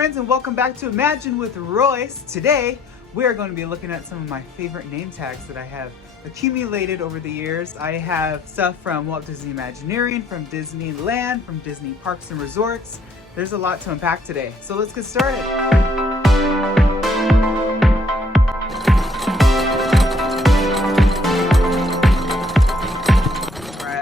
friends, and welcome back to Imagine with Royce. Today, we are going to be looking at some of my favorite name tags that I have accumulated over the years. I have stuff from Walt Disney Imagineering, from Disneyland, from Disney Parks and Resorts. There's a lot to unpack today, so let's get started.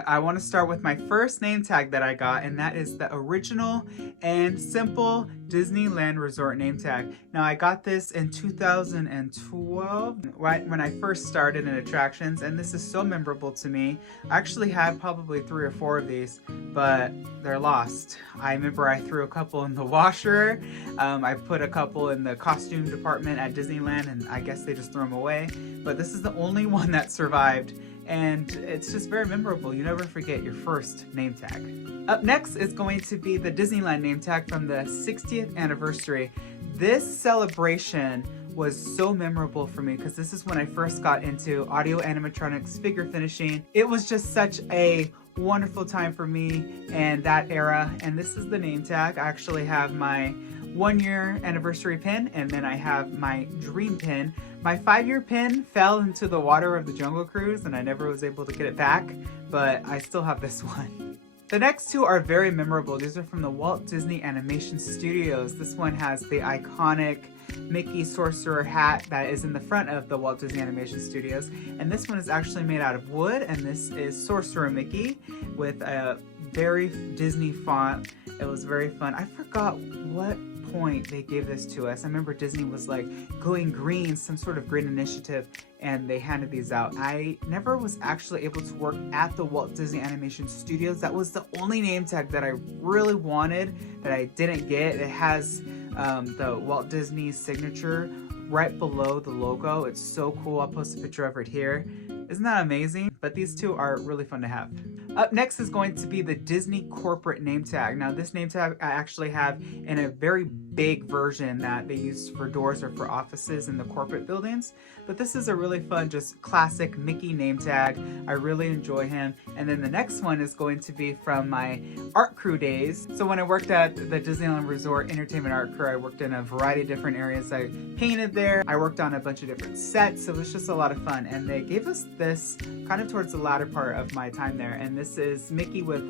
I want to start with my first name tag that I got, and that is the original and simple Disneyland Resort name tag. Now I got this in 2012, right when I first started in attractions, and this is so memorable to me. I actually have probably 3 or 4 of these, but they're lost. I remember I threw a couple in the washer. I put a couple in the costume department at Disneyland, and I guess they just threw them away. But this is the only one that survived. And it's just very memorable. You never forget your first name tag. Up next is going to be the Disneyland name tag from the 60th anniversary. This celebration was so memorable for me because this is when I first got into audio animatronics figure finishing. It was just such a wonderful time for me and that era. And this is the name tag. I actually have my 1-year anniversary pin, and then I have my dream pin. My 5-year pin fell into the water of the Jungle Cruise and I never was able to get it back, but I still have this one. The next 2 are very memorable. These are from the Walt Disney Animation Studios. This one has the iconic Mickey Sorcerer hat that is in the front of the Walt Disney Animation Studios. And this one is actually made out of wood, and this is Sorcerer Mickey with a very Disney font. It was very fun. I forgot what point they gave this to us. I remember Disney was like going green, some sort of green initiative, and they handed these out. I never was actually able to work at the Walt Disney Animation Studios. That was the only name tag that I really wanted that I didn't get. It has the Walt Disney signature right below the logo. It's so cool. I'll post a picture of it here. Isn't that amazing? But these 2 are really fun to have. Up next is going to be the Disney corporate name tag. Now this name tag I actually have in a very big version that they use for doors or for offices in the corporate buildings. But this is a really fun, just classic Mickey name tag. I really enjoy him. And then the next one is going to be from my art crew days. So when I worked at the Disneyland Resort Entertainment Art Crew, I worked in a variety of different areas. I painted there. I worked on a bunch of different sets. It was just a lot of fun. And they gave us this kind of towards the latter part of my time there. And this is Mickey with,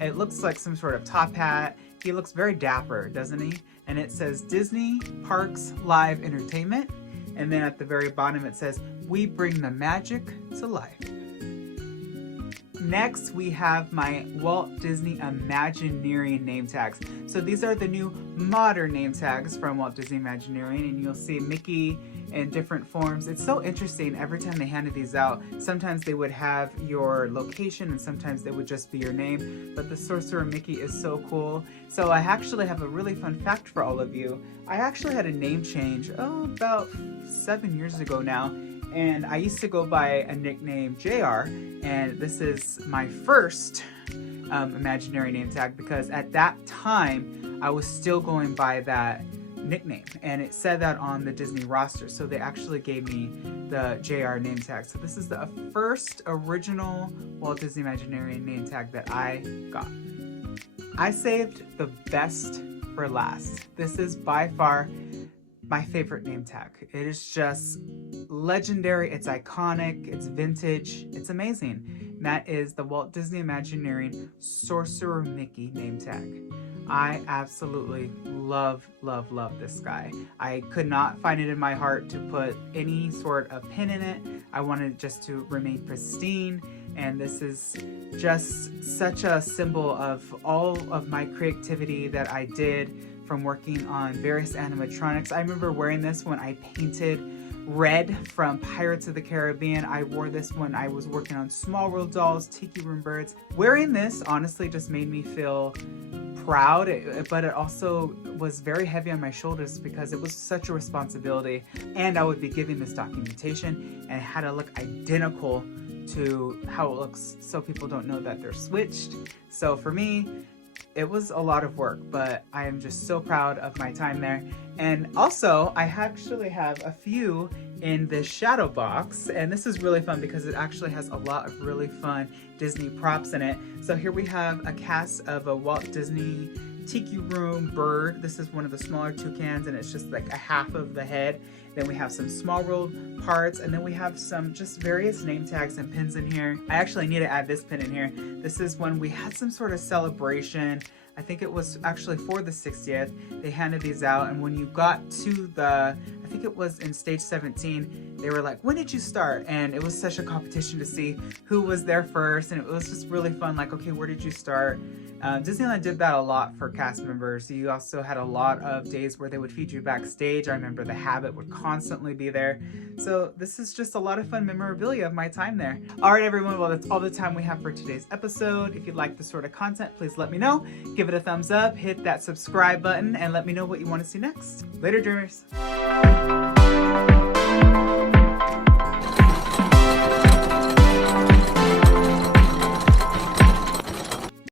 it looks like some sort of top hat. He looks very dapper, doesn't he? And it says Disney Parks Live Entertainment. And then at the very bottom it says, "We bring the magic to life." Next, we have my Walt Disney Imagineering name tags. So these are the new modern name tags from Walt Disney Imagineering, and you'll see Mickey in different forms. It's so interesting every time they handed these out. Sometimes they would have your location and sometimes they would just be your name, but the Sorcerer Mickey is so cool. So I actually have a really fun fact for all of you. I actually had a name change, about 7 years ago now. And I used to go by a nickname JR, and this is my first imaginary name tag because at that time I was still going by that nickname, and it said that on the Disney roster, so they actually gave me the JR name tag. So this is the first original Walt Disney Imagineering name tag that I got. I saved the best for last. This is by far my favorite name tag. It is just legendary, it's iconic, it's vintage, it's amazing. And that is the Walt Disney Imagineering Sorcerer Mickey name tag. I absolutely love this guy. I could not find it in my heart to put any sort of pin in it. I wanted it just to remain pristine, and this is just such a symbol of all of my creativity that I did from working on various animatronics. I remember wearing this when I painted Red from Pirates of the Caribbean. I wore this when I was working on Small World dolls, Tiki room birds. Wearing this honestly just made me feel proud, but it also was very heavy on my shoulders because it was such a responsibility, and I would be giving this documentation and it had to look identical to how it looks so people don't know that they're switched. So for me, it was a lot of work, but I am just so proud of my time there. And also, I actually have a few in this shadow box, and this is really fun because it actually has a lot of really fun Disney props in it. So here we have a cast of a Walt Disney Tiki Room bird. This is one of the smaller toucans, and it's just like a half of the head. Then we have some small rolled parts, and then we have some just various name tags and pins in here. I actually need to add this pin in here. This is when we had some sort of celebration. I think it was actually for the 60th. They handed these out, and when you got to the, I think it was in stage 17, they were like, when did you start? And it was such a competition to see who was there first, and it was just really fun, like, okay, where did you start? Disneyland did that a lot for cast members. You also had a lot of days where they would feed you backstage. I remember the Habit would constantly be there. So this is just a lot of fun memorabilia of my time there. All right, everyone, well, that's all the time we have for today's episode. If you'd like this sort of content, please let me know. Give it a thumbs up, hit that subscribe button, and let me know what you want to see next. Later, dreamers.